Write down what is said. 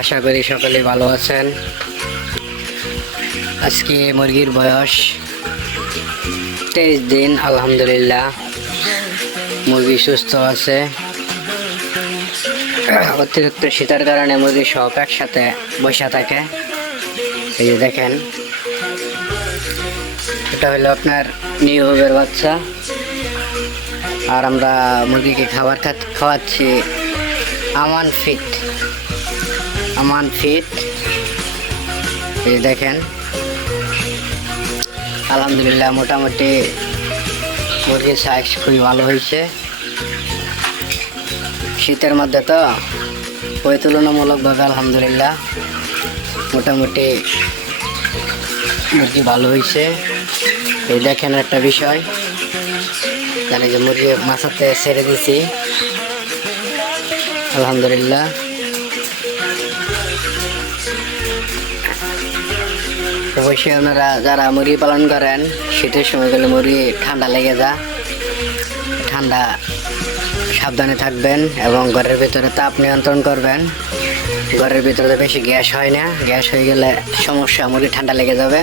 আশা করি সকলে ভালো আছেন। আজকে মুরগির বয়স 23 দিন। আলহামদুলিল্লাহ মুরগি সুস্থ আছে। অতিরিক্ত শীতের কারণে মুরগি সব একসাথে বসে থাকে। এই যে দেখেন, এটা হলো আপনার নিউ হোপের বাচ্চা। আর আমরা মুরগিকে খাবার খাওয়াচ্ছি আমান ফিট। এই দেখেন, আলহামদুলিল্লাহ মোটামুটি মুরগির সাইজ খুবই ভালো হয়েছে। শীতের মধ্যে তো ওই তুলনামূলকভাবে আলহামদুলিল্লাহ মোটামুটি মুরগি ভালো হয়েছে। এই দেখেন একটা বিষয়, জানি যে মুরগি মাথাতে ছেড়ে দিছি আলহামদুলিল্লাহ। অবশ্যই আপনারা যারা মুরগি পালন করেন, শীতের সময় গেলে মুরগি ঠান্ডা লেগে যায়, ঠান্ডা সাবধানে থাকবেন এবং ঘরের ভিতরে তাপ নিয়ন্ত্রণ করবেন। ঘরের ভিতরে বেশি গ্যাস হয় না, গ্যাস হয়ে গেলে সমস্যা, মুরগি ঠান্ডা লেগে যাবে।